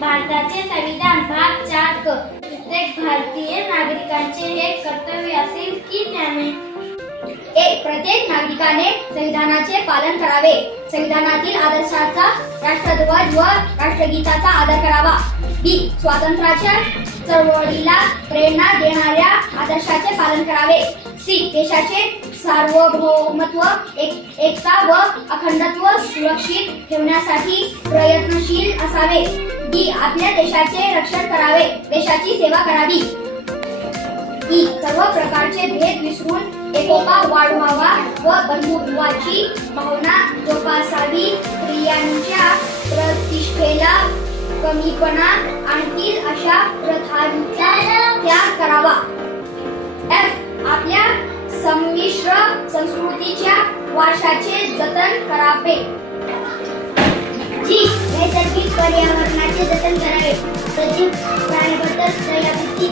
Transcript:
भारताचे संविधान भाग 4 क प्रत्येक भारतीय नागरिकांचे हे कर्तव्य असेल की त्याने प्रत्येक नागरिकाने संविधानाचे पालन करावे. संविधानातील आदर्शाचा राष्ट्रध्वज व राष्ट्रगीताचा आदर करावा. बी. स्वातंत्र्याच्या चळवळीला प्रेरणा देणाऱ्या आदर्शाचे पालन करावे. सी. देशाचे सार्वभौमत्व, एकता व अखंडत्व सुरक्षित ठेवण्यासाठी प्रयत्नशील असावे. डी. आपल्या देशाचे रक्षण करावे, देशाची सेवा करावी. ई. सर्व प्रकारचे भेद विसरून एकोपा वाढवावा व बंधुत्वाची भावना जोपासावी. स्त्रियांच्या प्रतिष्ठेला कमीपणा आणतील अशा प्रथांचा त्याग करावा. एफ. आपल्या संमिश्र संस्कृतीच्या वारशाचे जतन करावे. जी. नैसर्गिक पर्यावरणाचे जतन करावे. प्रत्येक प्राण्याबद्दल दयावृत्ती